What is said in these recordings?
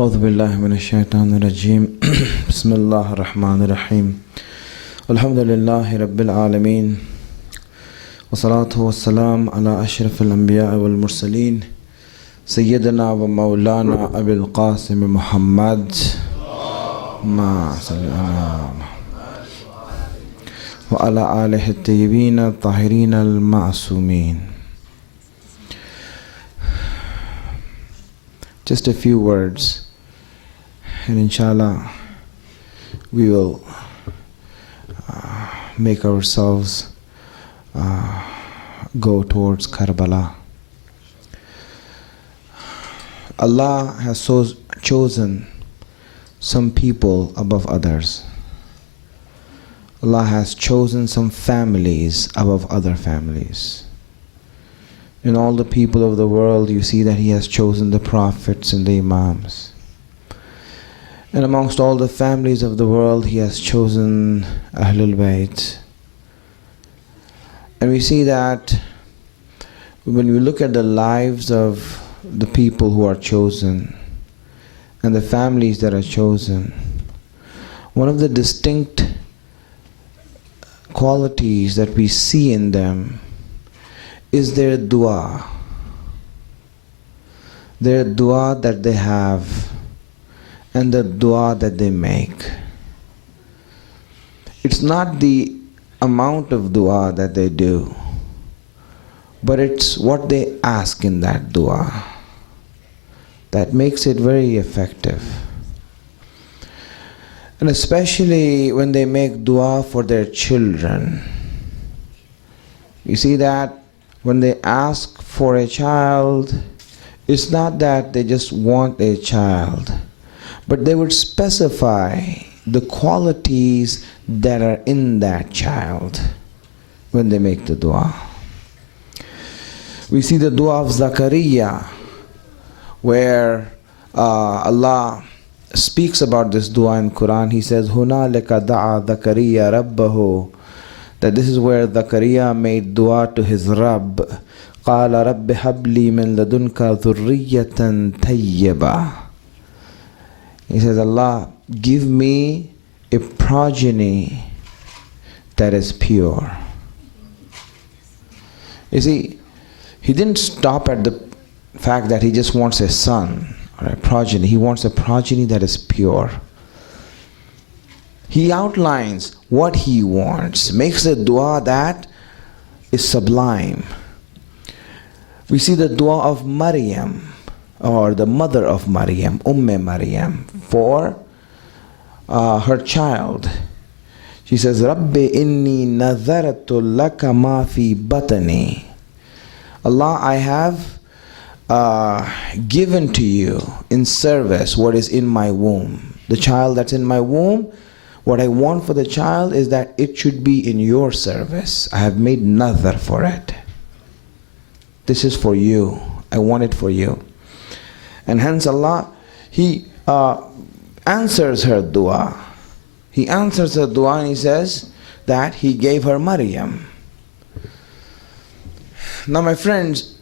أعوذ بالله من الشيطان الرجيم بسم الله الرحمن الرحيم الحمد لله رب العالمين والصلاة والسلام على أشرف الأنبياء والمرسلين سيدنا ومولانا أبي القاسم محمد ما صلى على وعلى آله الطيبين الطاهرين المعصومين. Just a few words, and inshallah we will make ourselves go towards Karbala. Allah has chosen some people above others. Allah has chosen some families above other families. In all the people of the world, you see that He has chosen the prophets and the imams. And amongst all the families of the world, He has chosen Ahlul Bayt. And we see that when we look at the lives of the people who are chosen and the families that are chosen, one of the distinct qualities that we see in them is their dua. Their dua that they have and the dua that they make. It's not the amount of dua that they do, but it's what they ask in that dua that makes it very effective. And especially when they make dua for their children. You see that when they ask for a child, it's not that they just want a child, but they would specify the qualities that are in that child when they make the dua. We see the dua of Zakaria, where Allah speaks about this dua in Quran. He says, هُنَالِكَ دَعَى ذَكَرِيَّ رَبَّهُ, that this is where Zakaria made dua to his Rabb. قَالَ رَبِّ هَبْ لِي مِن لَدُنْكَ ذُرِّيَّةً طَيِّبَةً. He says, Allah, give me a progeny that is pure. You see, he didn't stop at the fact that he just wants a son or a progeny. He wants a progeny that is pure. He outlines what he wants, makes a dua that is sublime. We see the dua of Maryam, or the mother of Maryam, Maryam, for her child. She says, Rabbi inni nazartu laka ma fi batani. Allah, I have given to you in service what is in my womb. The child that's in my womb, what I want for the child is that it should be in your service. I have made nazar for it. This is for you. I want it for you. And hence Allah, He answers her dua. He answers her dua and He says that He gave her Maryam. Now my friends,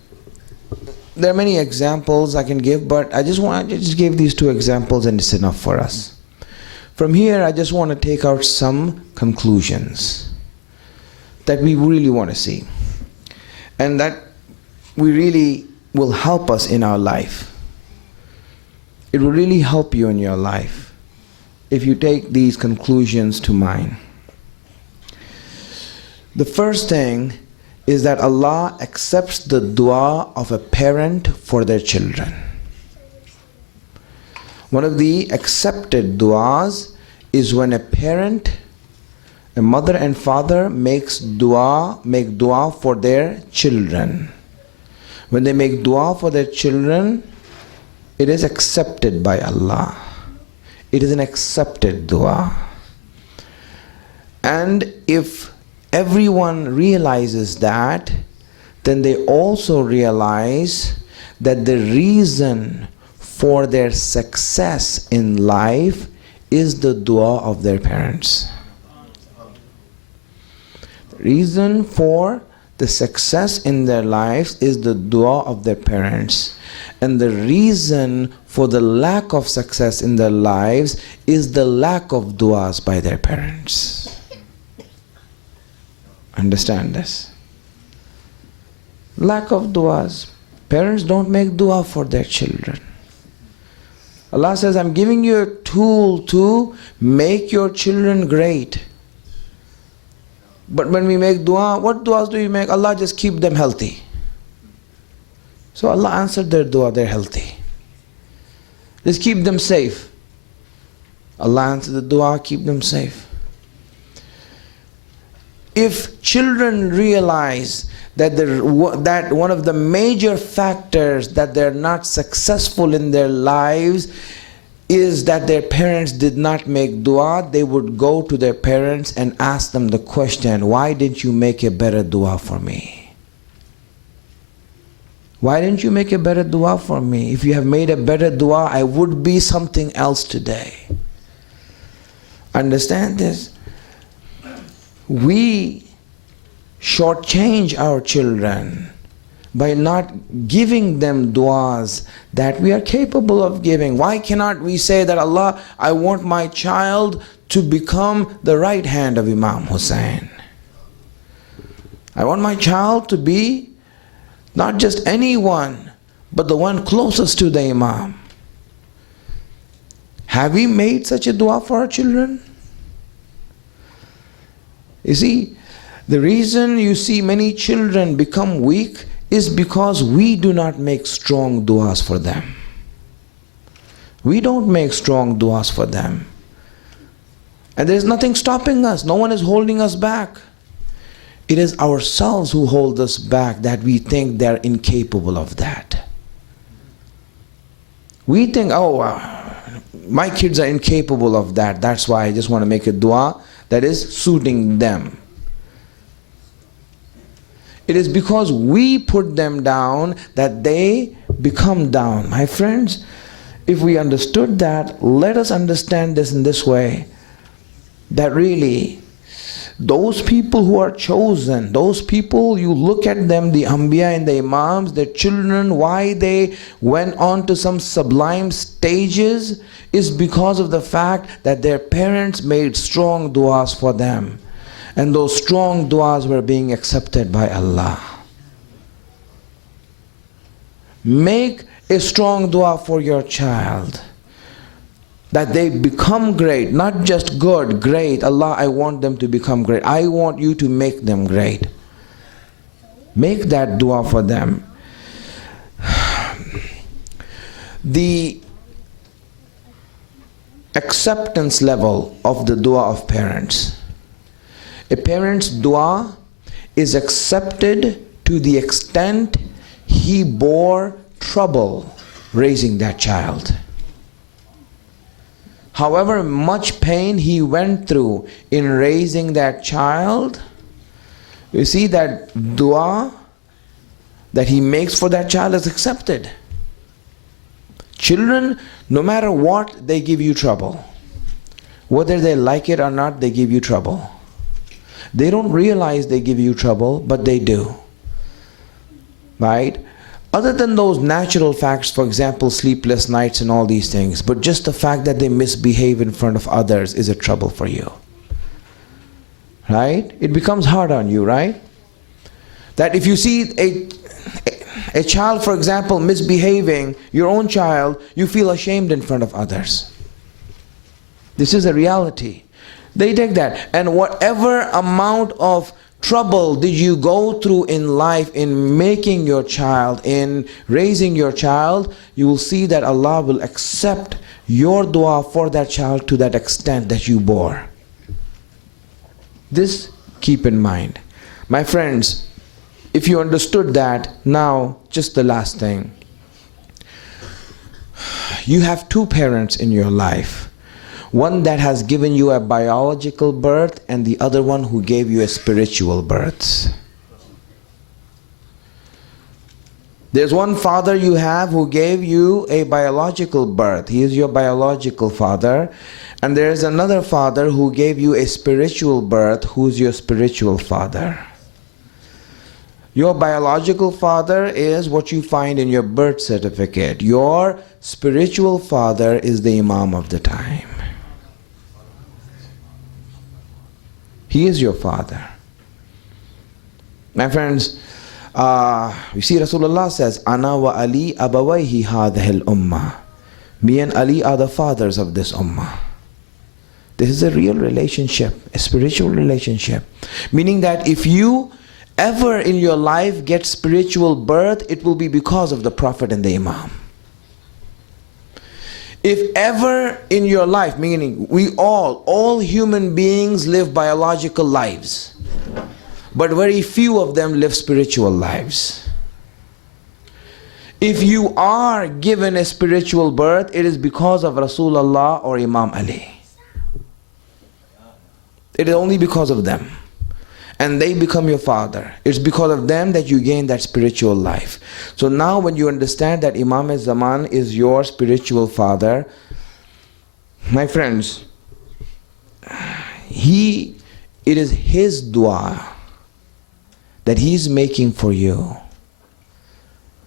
there are many examples I can give, but I just gave these two examples and it's enough for us. From here, I just want to take out some conclusions that we really want to see, and that we really will help us in our life. It will really help you in your life if you take these conclusions to mind. The first thing is that Allah accepts the dua of a parent for their children. One of the accepted duas is when a parent, a mother and father make dua for their children. When they make dua for their children, it is accepted by Allah. It is an accepted dua. And if everyone realizes that, then they also realize that the reason for their success in life is the dua of their parents. The reason for the success in their lives is the dua of their parents. And the reason for the lack of success in their lives is the lack of duas by their parents. Understand this? Lack of duas. Parents don't make dua for their children. Allah says, I'm giving you a tool to make your children great. But when we make dua, what duas do you make? Allah, just keep them healthy. So Allah answered their dua, they're healthy. Just keep them safe. Allah answered the dua, keep them safe. If children realize that one of the major factors that they're not successful in their lives is that their parents did not make dua, they would go to their parents and ask them the question, why didn't you make a better dua for me? Why didn't you make a better dua for me? If you have made a better dua, I would be something else today. Understand this? We shortchange our children by not giving them duas that we are capable of giving. Why cannot we say that, Allah, I want my child to become the right hand of Imam Hussein. I want my child to be not just anyone, but the one closest to the Imam. Have we made such a dua for our children? You see, the reason you see many children become weak is because we do not make strong duas for them. We don't make strong duas for them. And there's nothing stopping us. No one is holding us back. It is ourselves who hold us back, that we think they're incapable of that. We think, my kids are incapable of that. That's why I just want to make a dua that is suiting them. It is because we put them down that they become down. My friends, if we understood that, let us understand this in this way, that really those people who are chosen, those people, you look at them, the Anbiya and the Imams, their children, why they went on to some sublime stages is because of the fact that their parents made strong duas for them. And those strong duas were being accepted by Allah. Make a strong dua for your child, that they become great, not just good, great. Allah, I want them to become great. I want you to make them great. Make that dua for them. The acceptance level of the dua of parents. A parent's dua is accepted to the extent he bore trouble raising that child. However much pain he went through in raising that child, you see that dua that he makes for that child is accepted. Children, no matter what, they give you trouble. Whether they like it or not, they give you trouble. They don't realize they give you trouble, but they do. Right? Other than those natural facts, for example, sleepless nights and all these things, but just the fact that they misbehave in front of others is a trouble for you. Right? It becomes hard on you, right? That if you see a child, for example, misbehaving, your own child, you feel ashamed in front of others. This is a reality. They take that. And whatever amount of trouble did you go through in life in making your child, in raising your child, you will see that Allah will accept your dua for that child to that extent that you bore. This keep in mind. My friends, if you understood that, now just the last thing. You have two parents in your life. One that has given you a biological birth and the other one who gave you a spiritual birth. There's one father you have who gave you a biological birth. He is your biological father. And there's another father who gave you a spiritual birth, who's your spiritual father. Your biological father is what you find in your birth certificate. Your spiritual father is the Imam of the time. He is your father. My friends, you see Rasulullah says, Ana wa Ali abawayhi hadhil ummah. Me and Ali are the fathers of this ummah. This is a real relationship, a spiritual relationship. Meaning that if you ever in your life get spiritual birth, it will be because of the Prophet and the Imam. If ever in your life, meaning we all human beings live biological lives, but very few of them live spiritual lives. If you are given a spiritual birth, it is because of Rasulullah or Imam Ali. It is only because of them. And they become your father. It's because of them that you gain that spiritual life. So now when you understand that Imam al-Zaman is your spiritual father, my friends, it is his dua that he's making for you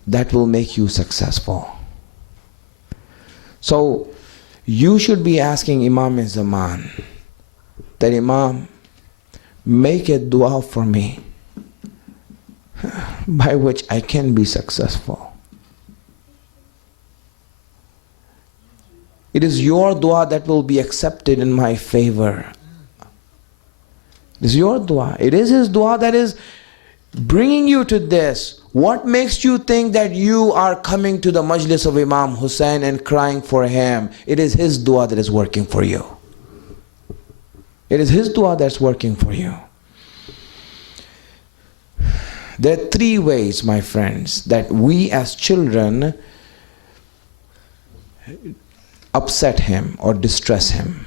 that will make you successful. So you should be asking Imam al-Zaman that, Imam, make a dua for me by which I can be successful. It is your dua that will be accepted in my favor. It is your dua. It is his dua that is bringing you to this. What makes you think that you are coming to the Majlis of Imam Hussein and crying for him? It is his dua that is working for you. It is his dua that's working for you. There are three ways, my friends, that we as children upset him or distress him.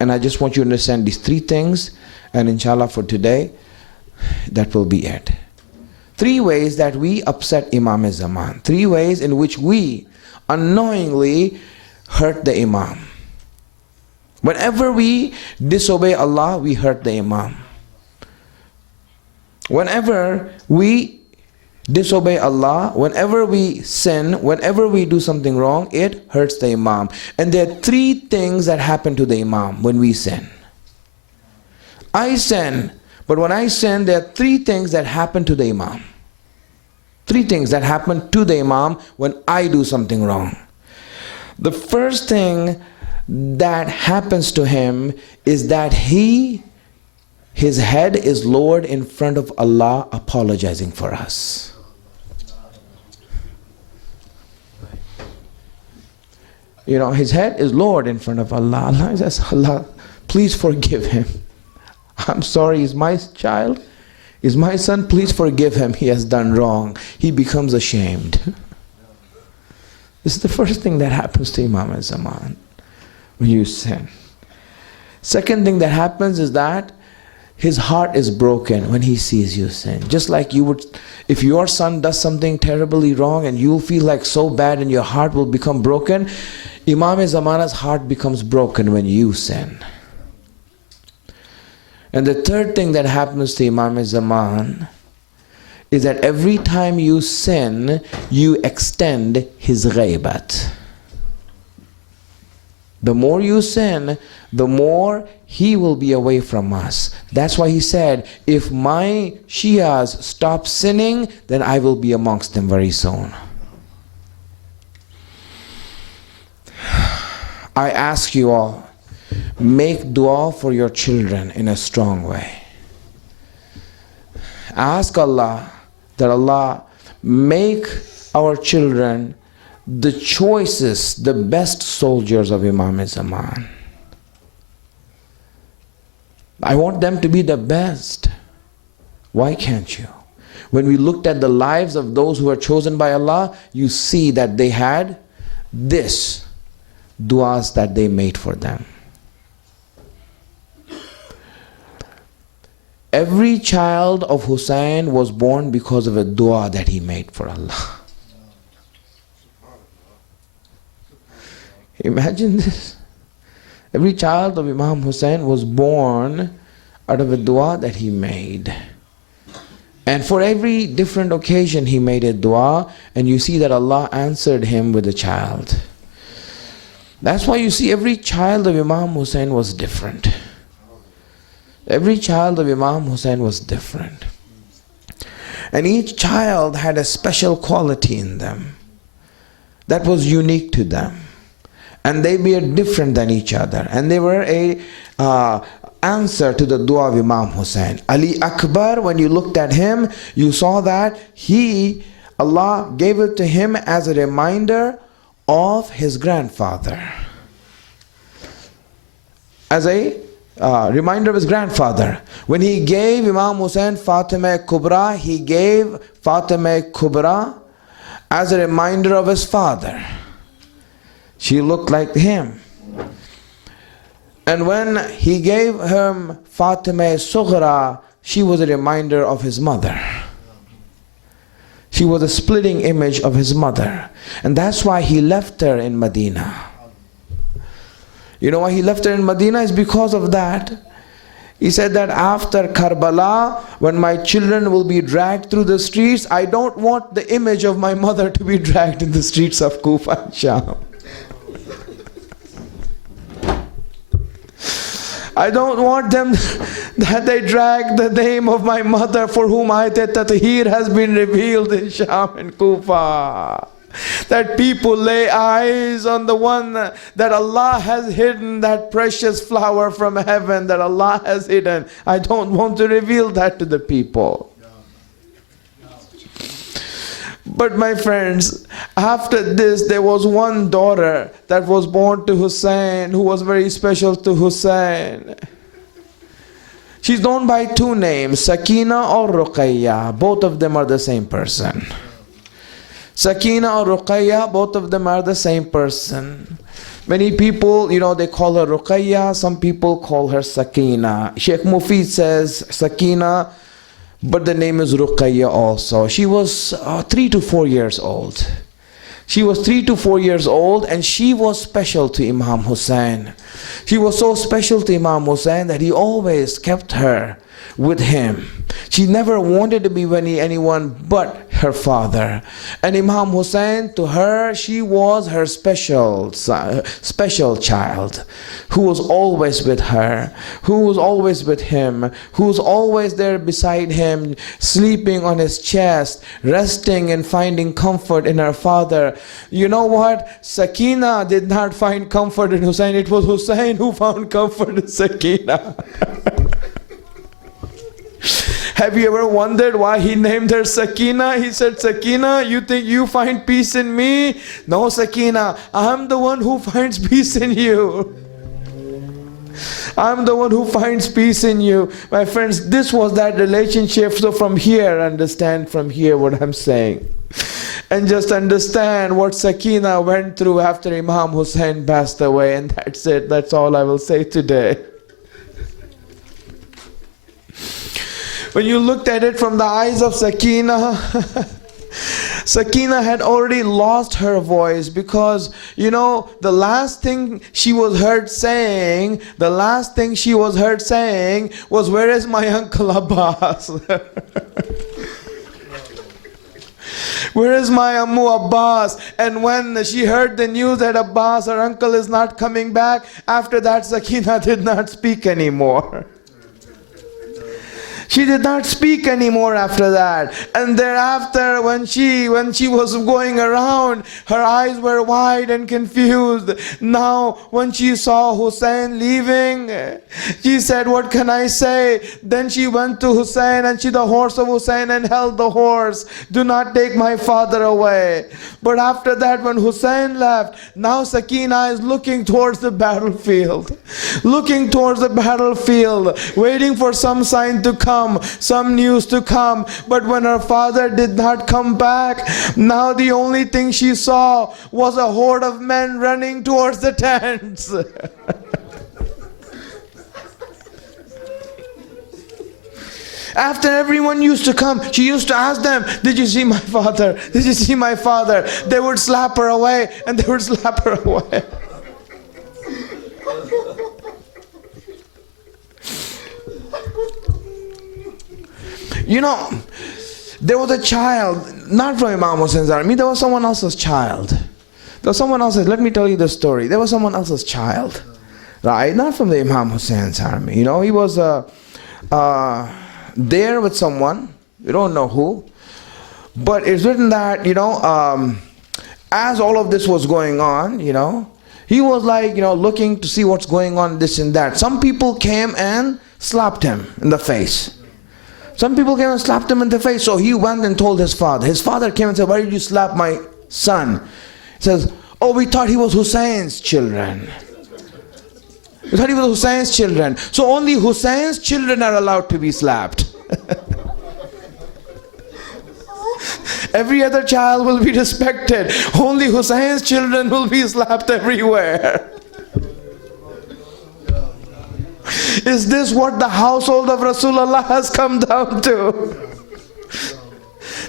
And I just want you to understand these three things, and inshallah for today, that will be it. Three ways that we upset Imam al-Zaman. Three ways in which we unknowingly hurt the Imam. Whenever we disobey Allah, we hurt the Imam. Whenever we disobey Allah, whenever we sin, whenever we do something wrong, it hurts the Imam. And there are three things that happen to the Imam when we sin. I sin, but when I sin, there are three things that happen to the Imam. Three things that happen to the Imam when I do something wrong. The first thing that happens to him is that his head is lowered in front of Allah, apologizing for us. You know, his head is lowered in front of Allah. Allah says, Allah, please forgive him. I'm sorry, he's my child. He's my son. Please forgive him. He has done wrong. He becomes ashamed. This is the first thing that happens to Imam al-Zaman when you sin. Second thing that happens is that his heart is broken when he sees you sin. Just like you would, if your son does something terribly wrong and you'll feel like so bad and your heart will become broken, Imam al-Zaman's heart becomes broken when you sin. And the third thing that happens to Imam al-Zaman is that every time you sin, you extend his ghaibat. The more you sin, the more he will be away from us. That's why he said, if my Shias stop sinning, then I will be amongst them very soon. I ask you all, make dua for your children in a strong way. Ask Allah that Allah make our children the choicest, the best soldiers of Imam al-Zaman. I want them to be the best. Why can't you? When we looked at the lives of those who were chosen by Allah, you see that they had this du'as that they made for them. Every child of Hussein was born because of a dua that he made for Allah. Imagine this. Every child of Imam Hussein was born out of a dua that he made. And for every different occasion he made a dua, and you see that Allah answered him with a child. That's why you see every child of Imam Hussein was different. Every child of Imam Hussein was different. And each child had a special quality in them that was unique to them. And they were different than each other. And they were a answer to the dua of Imam Hussein. Ali Akbar, when you looked at him, you saw that Allah gave it to him as a reminder of his grandfather. As a reminder of his grandfather. When he gave Imam Hussein Fatima Kubra, he gave Fatima Kubra as a reminder of his father. She looked like him. And when he gave him Fatima Sughra, she was a reminder of his mother. She was a splitting image of his mother. And that's why he left her in Medina. You know why he left her in Medina? Is because of that. He said that after Karbala, when my children will be dragged through the streets, I don't want the image of my mother to be dragged in the streets of Kufa and Sham. I don't want them that they drag the name of my mother for whom Ayat Tathir has been revealed in Sham and Kufa. That people lay eyes on the one that Allah has hidden, that precious flower from heaven that Allah has hidden. I don't want to reveal that to the people. But my friends, after this there was one daughter that was born to Hussein who was very special to Hussein. She's known by two names, Sakina or Ruqayya. Both of them are the same person. Sakina or Ruqayya, both of them are the same person. Many people, they call her Ruqayya, some people call her Sakina. Sheikh Mufid says Sakina, but the name is Ruqayya also. She was 3 to 4 years old. She was 3 to 4 years old, and she was special to Imam Hussein. She was so special to Imam Hussein that he always kept her with him. She never wanted to be with anyone but her father. And Imam Hussein, to her, she was her special child, who was always with her, who was always with him, who was always there beside him, sleeping on his chest, resting and finding comfort in her father. You know what? Sakina did not find comfort in Hussein. It was Hussein who found comfort in Sakina. Have you ever wondered why he named her Sakina? He said, Sakina, you think you find peace in me? No, Sakina, I'm the one who finds peace in you. I'm the one who finds peace in you. My friends, this was that relationship. So from here, understand from here what I'm saying. And just understand what Sakina went through after Imam Hussein passed away. And that's it. That's all I will say today. When you looked at it from the eyes of Sakina, Sakina had already lost her voice because, the last thing she was heard saying, was, where is my uncle Abbas? Where is my Ammu Abbas? And when she heard the news that Abbas, her uncle, is not coming back, after that Sakina did not speak anymore. She did not speak anymore after that. And thereafter, when she was going around, her eyes were wide and confused. Now, when she saw Hussein leaving, she said, what can I say? Then she went to Hussein and the horse of Hussein, and held the horse. Do not take my father away. But after that, when Hussein left, now Sakina is looking towards the battlefield. Looking towards the battlefield, waiting for some sign to come, some news to come. But when her father did not come back, now the only thing she saw was a horde of men running towards the tents. After everyone used to come, she used to ask them, did you see my father? Did you see my father? They would slap her away, and they would slap her away. You know, there was a child, not from Imam Hussein's army, there was someone else's child. There was someone else's, let me tell you the story. There was someone else's child, right? Not from the Imam Hussein's army. You know, he was there with someone, we don't know who. But it's written that, you know, as all of this was going on, you know, he was like, you know, looking to see what's going on, this and that. Some people came and slapped him in the face. Some people came and slapped him in the face. So he went and told his father. His father came and said, why did you slap my son? He says, oh, we thought he was Hussein's children. We thought he was Hussein's children. So only Hussein's children are allowed to be slapped. Every other child will be respected. Only Hussein's children will be slapped everywhere. Is this what the household of Rasulullah has come down to?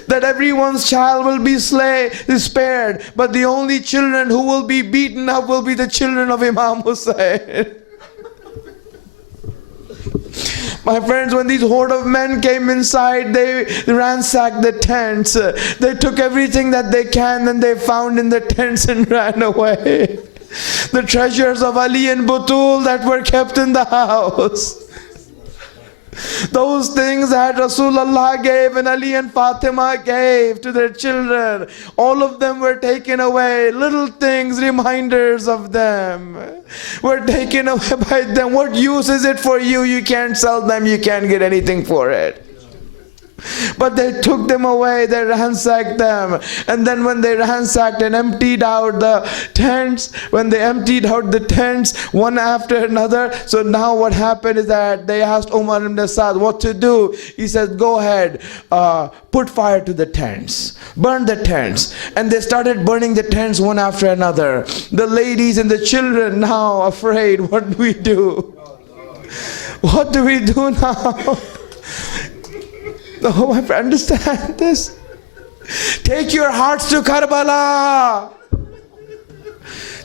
That everyone's child will be spared, but the only children who will be beaten up will be the children of Imam Hussein. My friends, when these horde of men came inside, they ransacked the tents. They took everything that they can and they found in the tents and ran away. The treasures of Ali and Butul that were kept in the house. Those things that Rasulullah gave and Ali and Fatima gave to their children, all of them were taken away. Little things, reminders of them, were taken away by them. What use is it for you? You can't sell them, you can't get anything for it. But they took them away, they ransacked them. And then when they ransacked and emptied out the tents, when they emptied out the tents one after another, so now what happened is that they asked Umar ibn Asad what to do. He said, go ahead, put fire to the tents, burn the tents. And they started burning the tents one after another. The ladies and the children now afraid, what do we do? What do we do now? Oh, my friend, understand this. Take your hearts to Karbala.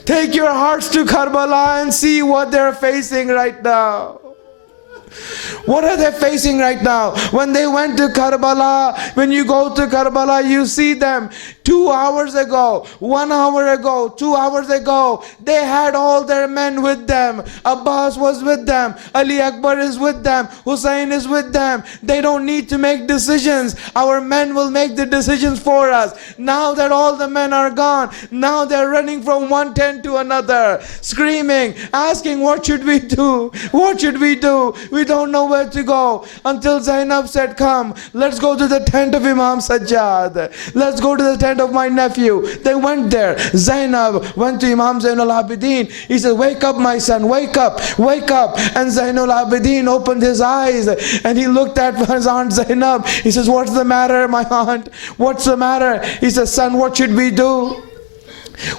Take your hearts to Karbala and see what they're facing right now. What are they facing right now? When they went to Karbala, when you go to Karbala, you see them 2 hours ago, 1 hour ago, 2 hours ago, they had all their men with them. Abbas was with them. Ali Akbar is with them. Hussein is with them. They don't need to make decisions. Our men will make the decisions for us. Now that all the men are gone, now they're running from one tent to another, screaming, asking, what should we do? What should we do? We don't know where to go. Until Zainab said, come, let's go to the tent of Imam Sajjad. Let's go to the tent of my nephew. They went there. Zainab went to Imam Zainul Abidin. He said, wake up, my son, wake up, wake up. And Zainul Abidin opened his eyes and he looked at his aunt Zainab. He says, what's the matter, my aunt? What's the matter? He says, son, what should we do?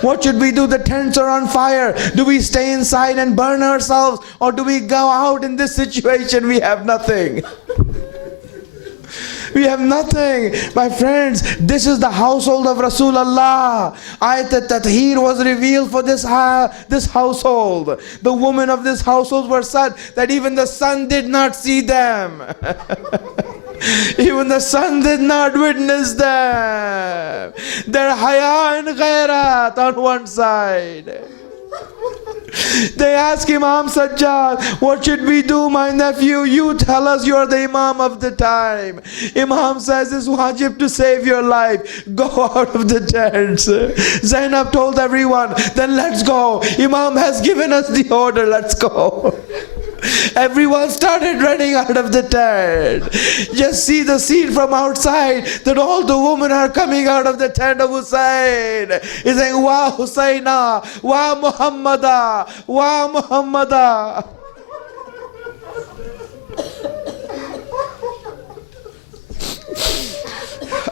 What should we do? The tents are on fire. Do we stay inside and burn ourselves, or do we go out in this situation? We have nothing. We have nothing. My friends, this is the household of Rasulullah. Ayat al-Tathir was revealed for this household. The women of this household were such that even the sun did not see them. Even the sun did not witness them. Their haya and ghairat on one side. They ask Imam Sajjad, what should we do, my nephew? You tell us, you are the Imam of the time. Imam says it's wajib to save your life. Go out of the tents. Zainab told everyone, then let's go. Imam has given us the order, let's go. Everyone started running out of the tent. Just see the scene from outside, that all the women are coming out of the tent of Hussein. He's saying, Wa Husayna, Wa Muhammada, Wa Muhammada.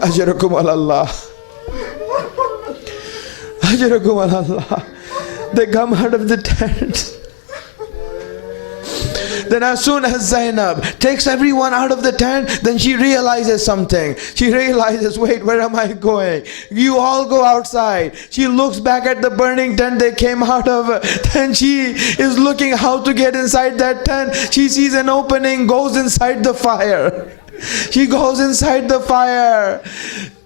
Ajarakum Allah. Ajarakum Allah. They come out of the tent. Then as soon as Zainab takes everyone out of the tent, then she realizes something. She realizes, wait, where am I going? You all go outside. She looks back at the burning tent they came out of. Then she is looking how to get inside that tent. She sees an opening, goes inside the fire. She goes inside the fire.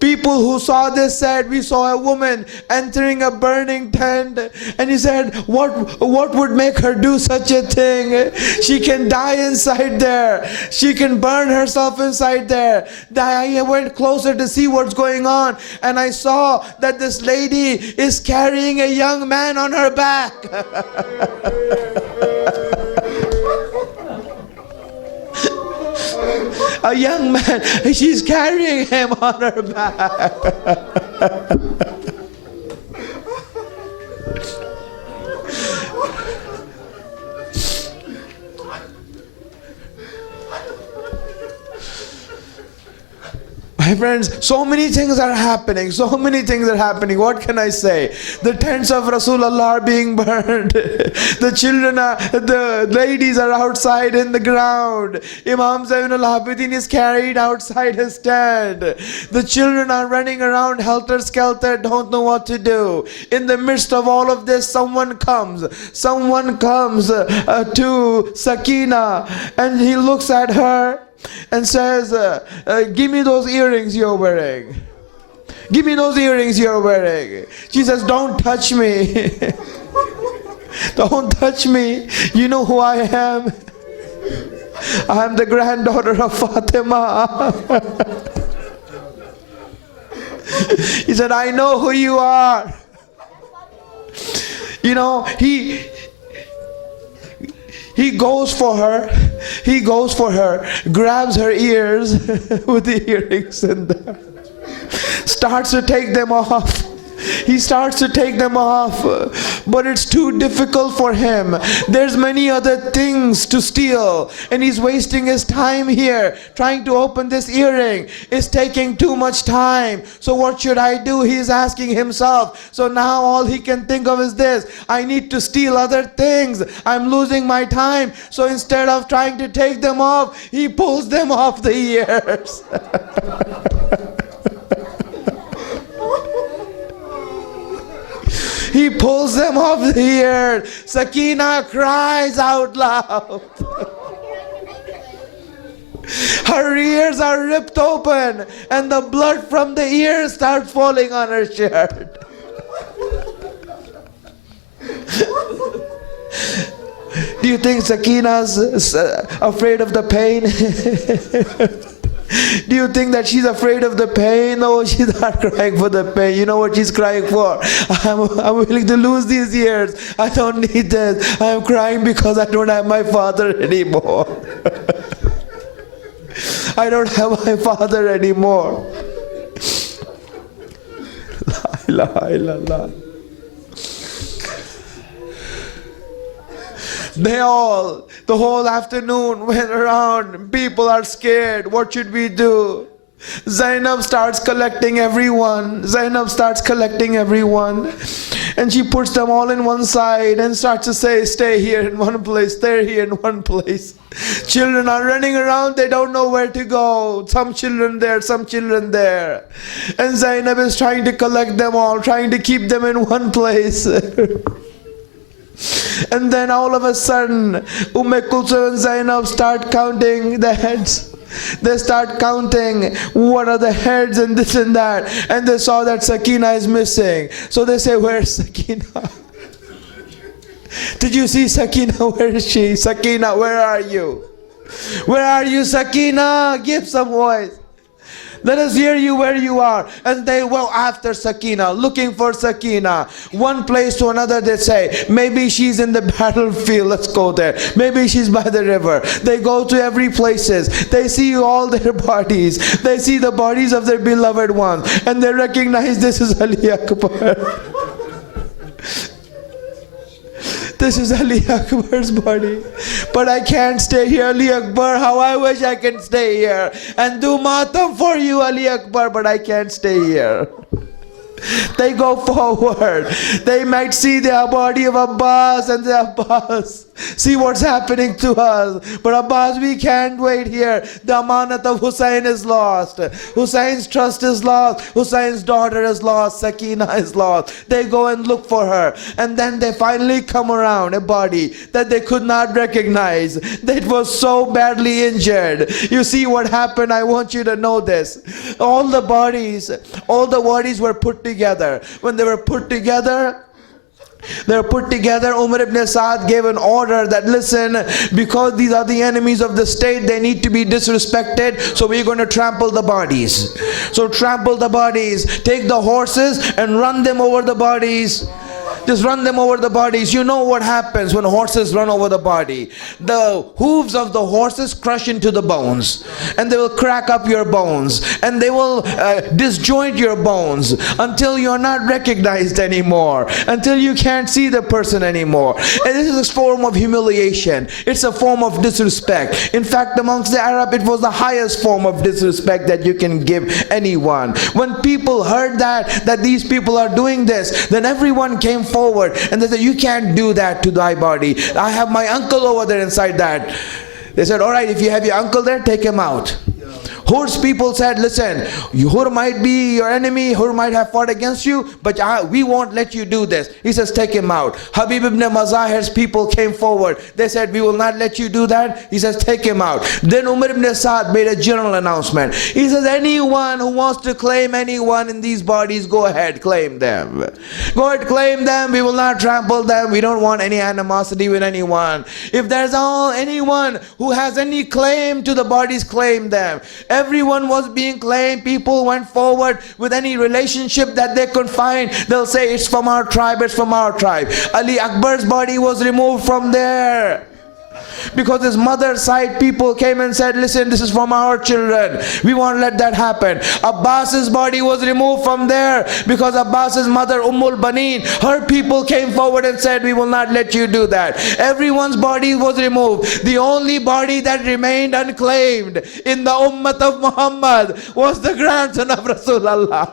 People who saw this said, we saw a woman entering a burning tent. And he said, what would make her do such a thing? She can die inside there. She can burn herself inside there. I went closer to see what's going on, and I saw that this lady is carrying a young man on her back. A young man, she's carrying him on her back. My friends, so many things are happening. So many things are happening. What can I say? The tents of Rasulullah are being burned. The children are, the ladies are outside in the ground. Imam Zainul Abidin is carried outside his tent. The children are running around helter-skelter, don't know what to do. In the midst of all of this, someone comes. Someone comes to Sakina, and he looks at her and says, give me those earrings you're wearing. Give me those earrings you're wearing. She says, don't touch me. Don't touch me. You know who I am? I am the granddaughter of Fatima. He said, I know who you are. You know, he goes for her. He goes for her, grabs her ears with the earrings in there, starts to take them off. He starts to take them off, but it's too difficult for him. There's many other things to steal, and he's wasting his time here trying to open this earring. It's taking too much time. So what should I do? He's asking himself. So now all he can think of is this: I need to steal other things. I'm losing my time. So instead of trying to take them off, he pulls them off the ears. He pulls them off the ear. Sakina cries out loud. Her ears are ripped open, and the blood from the ears starts falling on her shirt. Do you think Sakina's afraid of the pain? Do you think that she's afraid of the pain? No, she's not crying for the pain. You know what she's crying for? I'm willing to lose these years. I don't need this. I'm crying because I don't have my father anymore. I don't have my father anymore. La ilaha illallah. The whole afternoon went around. People are scared. What should we do? Zainab starts collecting everyone. And she puts them all in one side and starts to say, stay here in one place, stay here in one place. Children are running around. They don't know where to go. Some children there, some children there. And Zainab is trying to collect them all, trying to keep them in one place. And then all of a sudden, Kulthum and Zainab start counting the heads. They start counting what are the heads and this and that. And they saw that Sakina is missing. So they say, where's Sakina? Did you see Sakina? Where is she? Sakina, where are you? Where are you, Sakina? Give some voice. Let us hear you where you are. And they were after Sakina, looking for Sakina. One place to another they say, maybe she's in the battlefield, let's go there. Maybe she's by the river. They go to every places. They see all their bodies. They see the bodies of their beloved ones. And they recognize this is Ali Akbar. This is Ali Akbar's body. But I can't stay here, Ali Akbar. How I wish I can stay here and do matam for you, Ali Akbar, but I can't stay here. They go forward. They might see the body of Abbas and say, Abbas, see what's happening to us. But Abbas, we can't wait here. The amanat of Hussein is lost. Hussein's trust is lost. Hussein's daughter is lost. Sakina is lost. They go and look for her. And then they finally come around a body that they could not recognize. That was so badly injured. You see what happened? I want you to know this. All the bodies were put together. When they were put together, Umar ibn Saad gave an order that, listen, because these are the enemies of the state, they need to be disrespected, so we're going to trample the bodies. So trample the bodies, take the horses and run them over the bodies. Just run them over the bodies. You know what happens when horses run over the body. The hooves of the horses crush into the bones, and they will crack up your bones, and they will disjoint your bones until you're not recognized anymore, until you can't see the person anymore. And this is a form of humiliation. It's a form of disrespect. In fact, amongst the Arab, it was the highest form of disrespect that you can give anyone. When people heard that these people are doing this, then everyone came forward and they said, you can't do that to thy body. I have my uncle over there inside that. They said, all right, if you have your uncle there, take him out. Hur's people said, listen, Hur might be your enemy, Hur might have fought against you, but we won't let you do this. He says, take him out. Habib ibn Mazahir's people came forward. They said, we will not let you do that. He says, take him out. Then Umar ibn Saad made a general announcement. He says, anyone who wants to claim anyone in these bodies, go ahead, claim them. Go ahead, claim them. We will not trample them. We don't want any animosity with anyone. If there's anyone who has any claim to the bodies, claim them. Everyone was being claimed. People went forward with any relationship that they could find. They'll say, it's from our tribe, it's from our tribe. Ali Akbar's body was removed from there, because his mother's side people came and said, listen, this is from our children. We won't let that happen. Abbas's body was removed from there, because Abbas's mother, Ummul Baneen, her people came forward and said, we will not let you do that. Everyone's body was removed. The only body that remained unclaimed in the ummah of Muhammad was the grandson of Rasulullah.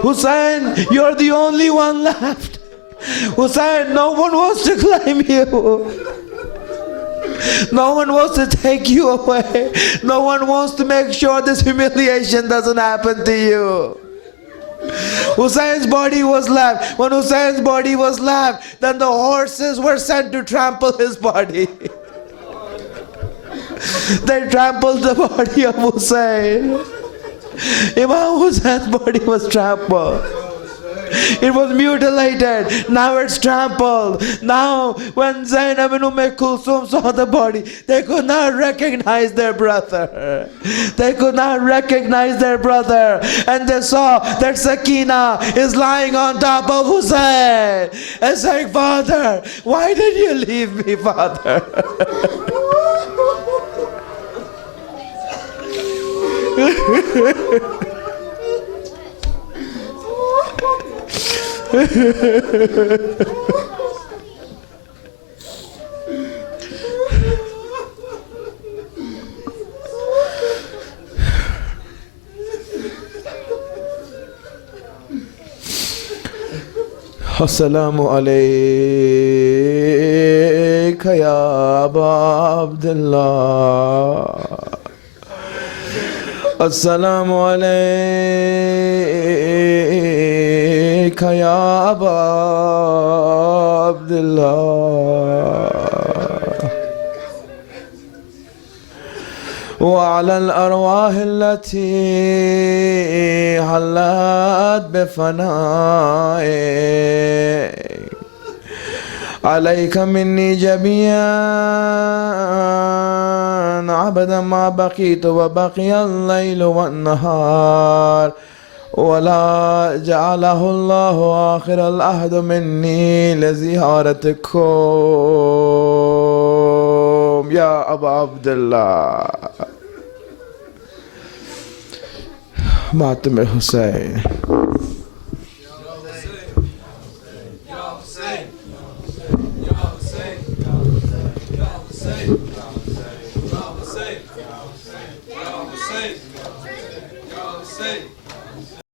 Hussein, you're the only one left. Hussein, no one wants to claim you. No one wants to take you away. No one wants to make sure this humiliation doesn't happen to you. Hussein's body was left. When Hussein's body was left, then the horses were sent to trample his body. They trampled the body of Hussein. Imam Hussein's body was trampled. It was mutilated. Now it's trampled. Now when Zainab and Kulthum saw the body, they could not recognize their brother. They could not recognize their brother. And they saw that Sakina is lying on top of Hussein and saying, Father, why did you leave me, Father? Assalamu alayka ya Aba Abdullah. Assalamu alayka ya Aba Abdullah. وعلى الأرواح التي حلت بفنائك عليك مني جميعا عبدا ما بقيت وبقي الليل والنهار ولا جعله الله آخر العهد مني لزيارتكم يا أبا عبد الله. ماتم الحسين.